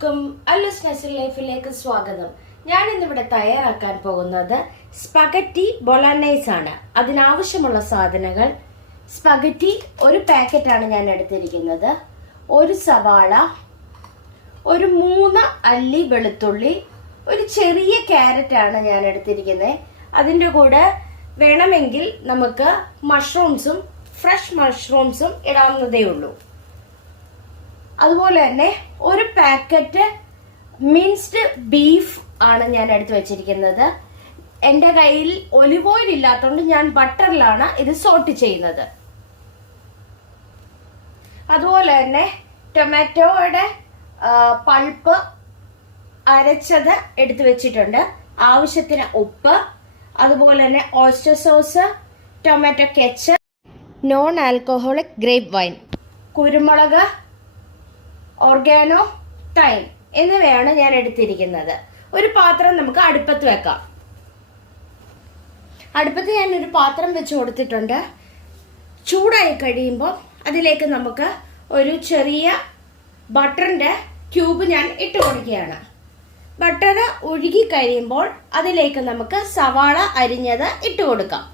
എല്ലാവർക്കും അല്ലൂസ് നഴ്സറി ലൈഫിലേക്ക് സ്വാഗതം. ഞാൻ ഇന്നിവിടെ തയ്യാറാക്കാൻ പോകുന്നത് സ്പഗറ്റി ബൊളോനൈസ് ആണ്. അതിനാവശ്യമുള്ള സാധനങ്ങൾ: സ്പഗറ്റി ഒരു പാക്കറ്റാണ് ഞാൻ എടുത്തിരിക്കുന്നത്, ഒരു സവാള, ഒരു 3 അല്ലി വെളുത്തുള്ളി, ഒരു ചെറിയ ക്യാരറ്റാണ് ഞാൻ എടുത്തിരിക്കുന്നത്. അതിൻ്റെ കൂടെ വേണമെങ്കിൽ നമുക്ക് മഷ്റൂംസും ഫ്രഷ് മഷ്റൂംസും ഇടാവുന്നതേ ഉള്ളൂ. അതുപോലെ തന്നെ ഒരു പാക്കറ്റ് മിൻസ്ഡ് ബീഫ് ആണ് ഞാൻ എടുത്തു വെച്ചിരിക്കുന്നത്. എൻ്റെ കയ്യിൽ ഒലിവ് ഓയിൽ ഇല്ലാത്തതുകൊണ്ട് ഞാൻ ബട്ടറിലാണ് ഇത് സോട്ട് ചെയ്യുന്നത്. അതുപോലെ തന്നെ ടൊമാറ്റോയുടെ പൾപ്പ് അരച്ചത് എടുത്തു വെച്ചിട്ടുണ്ട്, ആവശ്യത്തിന് ഉപ്പ്, അതുപോലെ തന്നെ oyster sauce, tomato ketchup, non alcoholic grape wine, കുരുമുളക്, ഓർഗാനോ, തൈം എന്നിവയാണ് ഞാൻ എടുത്തിരിക്കുന്നത്. ഒരു പാത്രം നമുക്ക് അടുപ്പത്ത് വെക്കാം. അടുപ്പത്ത് ഞാൻ ഒരു പാത്രം വെച്ച് കൊടുത്തിട്ടുണ്ട്. ചൂടായി കഴിയുമ്പോൾ അതിലേക്ക് നമുക്ക് ഒരു ചെറിയ ബട്ടറിൻ്റെ ക്യൂബ് ഞാൻ ഇട്ട് കൊടുക്കുകയാണ്. ബട്ടർ ഒഴുകി കഴിയുമ്പോൾ അതിലേക്ക് നമുക്ക് സവാള അരിഞ്ഞത് ഇട്ട് കൊടുക്കാം.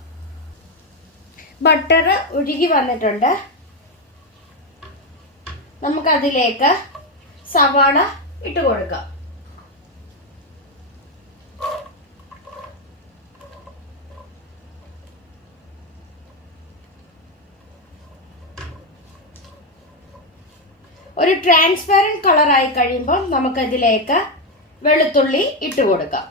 ബട്ടർ ഒഴുകി വന്നിട്ടുണ്ട്. നമുക്കതിലേക്ക് സവാള ഇട്ട് കൊടുക്കാം. ഒരു ട്രാൻസ്പെറന്റ് കളറായി കഴിയുമ്പോൾ നമുക്കതിലേക്ക് വെളുത്തുള്ളി ഇട്ട് കൊടുക്കാം.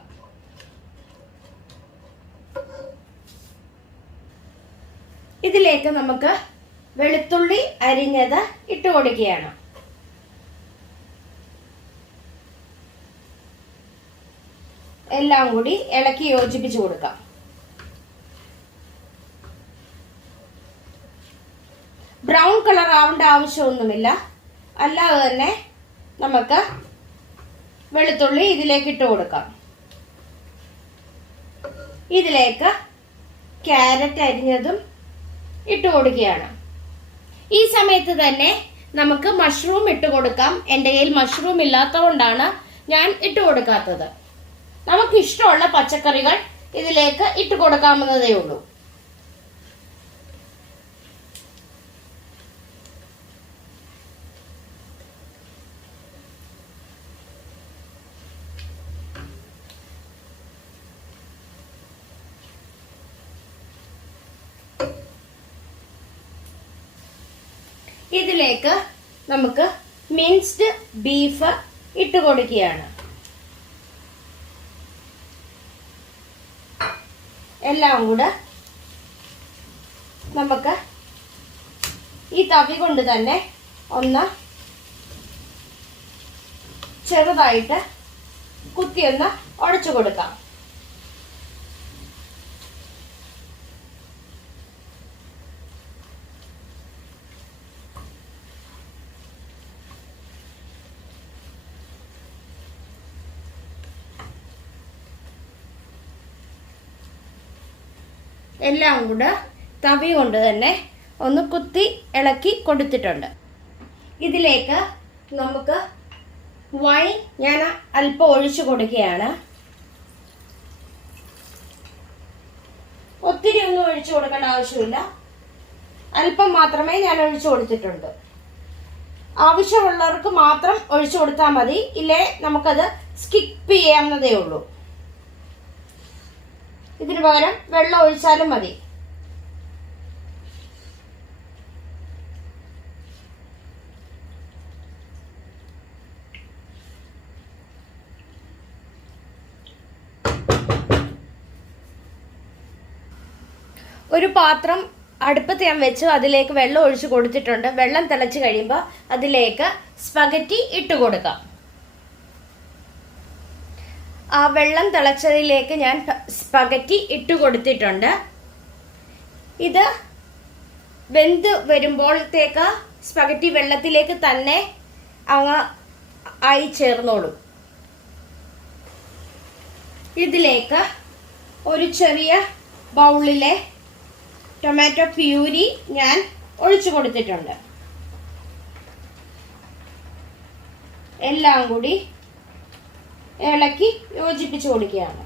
ഇതിലേക്ക് നമുക്ക് വെളുത്തുള്ളി അരിഞ്ഞത് ഇട്ട് കൊടുക്കുകയാണ്. എല്ലാം കൂടി ഇളക്കി യോജിപ്പിച്ചു കൊടുക്കാം. ബ്രൗൺ കളർ ആവേണ്ട ആവശ്യമൊന്നുമില്ല. അല്ലാതെ തന്നെ നമുക്ക് വെളുത്തുള്ളി ഇതിലേക്ക് ഇട്ട് കൊടുക്കാം. ഇതിലേക്ക് ക്യാരറ്റ് അരിഞ്ഞതും ഇട്ട് കൊടുക്കുകയാണ്. ഈ സമയത്ത് തന്നെ നമുക്ക് മഷ്റൂം ഇട്ട് കൊടുക്കാം. എൻ്റെ കയ്യിൽ മഷ്റൂം ഇല്ലാത്തതുകൊണ്ടാണ് ഞാൻ ഇട്ട് കൊടുക്കാത്തത്. നമുക്ക് ഇഷ്ടമുള്ള പച്ചക്കറികൾ ഇതിലേക്ക് ഇട്ട് കൊടുക്കാവുന്നതേ ഉള്ളൂ. ഇതിലേക്ക് നമുക്ക് മിൻസ്ഡ് ബീഫ് ഇട്ട് കൊടുക്കുകയാണ്. എല്ലാം കൂടെ നമുക്ക് ഈ തവി കൊണ്ട് തന്നെ ഒന്ന് ചെറുതായിട്ട് കുത്തിയൊന്ന് ഉടച്ചു കൊടുക്കാം. എല്ലാം കൂടെ തവി കൊണ്ട് തന്നെ ഒന്ന് കുത്തി ഇളക്കി കൊടുത്തിട്ടുണ്ട്. ഇതിലേക്ക് നമുക്ക് വൈൻ ഞാൻ അല്പം ഒഴിച്ചു കൊടുക്കുകയാണ്. ഒത്തിരി ഒന്നും ഒഴിച്ചു കൊടുക്കേണ്ട ആവശ്യമില്ല, അല്പം മാത്രമേ ഞാൻ ഒഴിച്ചു കൊടുത്തിട്ടുണ്ട്. ആവശ്യമുള്ളവർക്ക് മാത്രം ഒഴിച്ചു കൊടുത്താൽ മതി, ഇല്ലേ നമുക്കത് സ്കിപ്പ് ചെയ്യാവുന്നതേ ഉള്ളൂ. ഇതിനു പകരം വെള്ളം ഒഴിച്ചാലും മതി. ഒരു പാത്രം അടുപ്പത്ത് ഞാൻ വെച്ച് അതിലേക്ക് വെള്ളം ഒഴിച്ച് കൊടുത്തിട്ടുണ്ട്. വെള്ളം തിളച്ച് കഴിയുമ്പോൾ അതിലേക്ക് സ്പഗറ്റി ഇട്ട് കൊടുക്കാം. ആ വെള്ളം തിളച്ചതിലേക്ക് ഞാൻ സ്പഗറ്റി ഇട്ട് കൊടുത്തിട്ടുണ്ട്. ഇത് വെന്ത് വരുമ്പോഴത്തേക്ക് സ്പഗറ്റി വെള്ളത്തിലേക്ക് തന്നെ അങ്ങ് ആയി ചേർന്നോളും. ഇതിലേക്ക് ഒരു ചെറിയ ബൗളിലെ ടൊമാറ്റോ പ്യൂരി ഞാൻ ഒഴിച്ചു കൊടുത്തിട്ടുണ്ട്. എല്ലാം കൂടി ഇളക്കി യോജിപ്പിച്ചു കൊടുക്കുകയാണ്.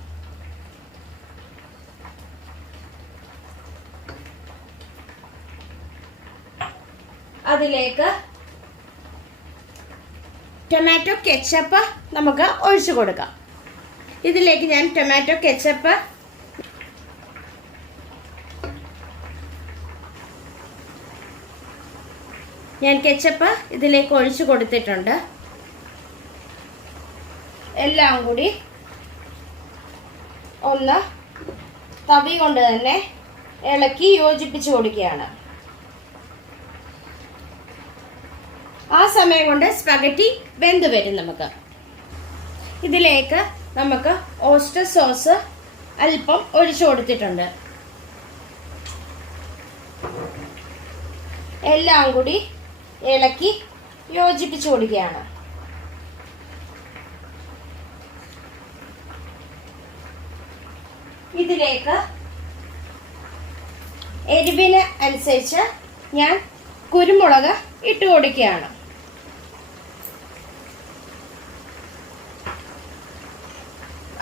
അതിലേക്ക് ടൊമാറ്റോ കെച്ചപ്പ് നമുക്ക് ഒഴിച്ചു കൊടുക്കാം. ഇതിലേക്ക് ഞാൻ ടൊമാറ്റോ കെച്ചപ്പ് ഇതിലേക്ക് ഒഴിച്ചു കൊടുത്തിട്ടുണ്ട്. എല്ലാം കൂടി ഒന്ന് തവി കൊണ്ട് തന്നെ ഇളക്കി യോജിപ്പിച്ചു കൊടുക്കുകയാണ്. ആ സമയം കൊണ്ട് സ്പഗറ്റി വെന്ത് വരും. ഇതിലേക്ക് നമുക്ക് ഓസ്റ്റർ സോസ് അല്പം ഒഴിച്ചു കൊടുത്തിട്ടുണ്ട്. എല്ലാം കൂടി ഇളക്കി യോജിപ്പിച്ചു കൊടുക്കുകയാണ്. ഇതിലേക്ക് എരിവിന് അനുസരിച്ച് ഞാൻ കുരുമുളക് ഇട്ട് കൊടുക്കുകയാണ്.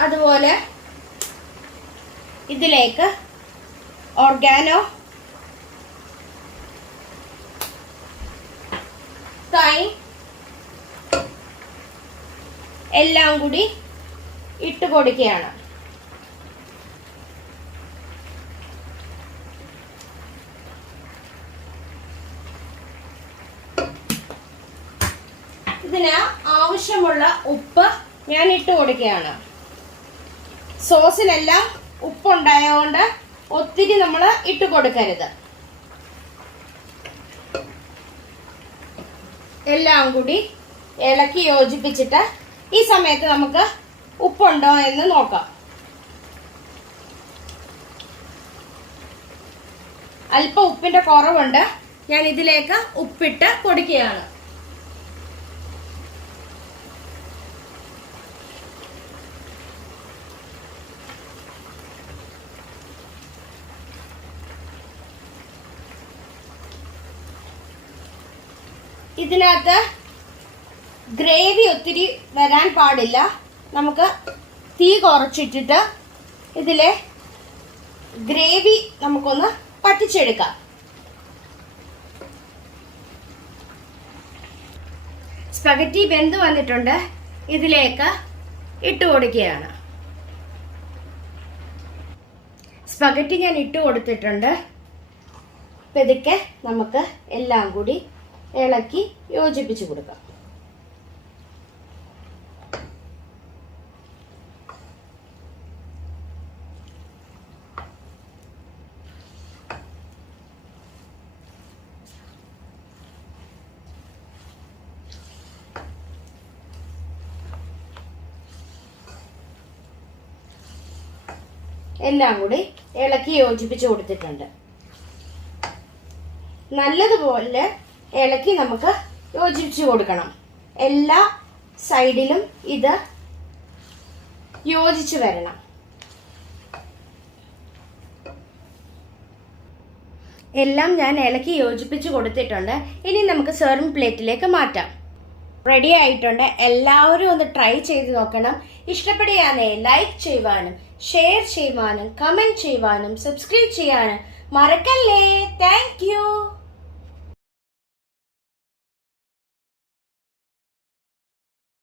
അതുപോലെ ഇതിലേക്ക് ഓർഗാനോ, തൈം എല്ലാം കൂടി ഇട്ട് കൊടുക്കുകയാണ്. ഇതിന് ആവശ്യമുള്ള ഉപ്പ് ഞാൻ ഇട്ട് കൊടുക്കുകയാണ്. സോസിലെല്ലാം ഉപ്പുണ്ടായതുകൊണ്ട് ഒത്തിരി നമ്മൾ ഇട്ട് കൊടുക്കരുത്. എല്ലാം കൂടി ഇളക്കി യോജിപ്പിച്ചിട്ട് ഈ സമയത്ത് നമുക്ക് ഉപ്പുണ്ടോ എന്ന് നോക്കാം. അല്പം ഉപ്പിന്റെ കുറവുണ്ട്. ഞാൻ ഇതിലേക്ക് ഉപ്പിട്ട് കൊടുക്കുകയാണ്. ഇതിനകത്ത് ഗ്രേവി ഒത്തിരി വരാൻ പാടില്ല. നമുക്ക് തീ കുറച്ചിട്ടിട്ട് ഇതിലെ ഗ്രേവി നമുക്കൊന്ന് പറ്റിച്ചെടുക്കാം. സ്പഗറ്റി വെന്ത് വന്നിട്ടുണ്ട്. ഇതിലേക്ക് ഇട്ട് കൊടുക്കുകയാണ്. സ്പഗറ്റി ഞാൻ ഇട്ട് കൊടുത്തിട്ടുണ്ട്. പതുക്കെ നമുക്ക് എല്ലാം കൂടി ഇളക്കി യോജിപ്പിച്ചു കൊടുക്കാം. എല്ലാം കൂടി ഇളക്കി യോജിപ്പിച്ചു കൊടുത്തിട്ടുണ്ട്. നല്ലതുപോലെ ഇളക്കി നമുക്ക് യോജിപ്പിച്ചു കൊടുക്കണം. എല്ലാ സൈഡിലും ഇത് യോജിച്ചു വരണം. എല്ലാം ഞാൻ ഇളക്കി യോജിപ്പിച്ചു കൊടുത്തിട്ടുണ്ട്. ഇനി നമുക്ക് സെർവിംഗ് പ്ലേറ്റിലേക്ക് മാറ്റാം. റെഡി ആയിട്ടുണ്ട്. എല്ലാവരും ഒന്ന് ട്രൈ ചെയ്ത് നോക്കണം. ഇഷ്ടപ്പെടുകയാണെ ലൈക്ക് ചെയ്യുവാനും ഷെയർ ചെയ്യുവാനും കമന്റ് ചെയ്യുവാനും സബ്സ്ക്രൈബ് ചെയ്യാനും മറക്കല്ലേ. Thank you.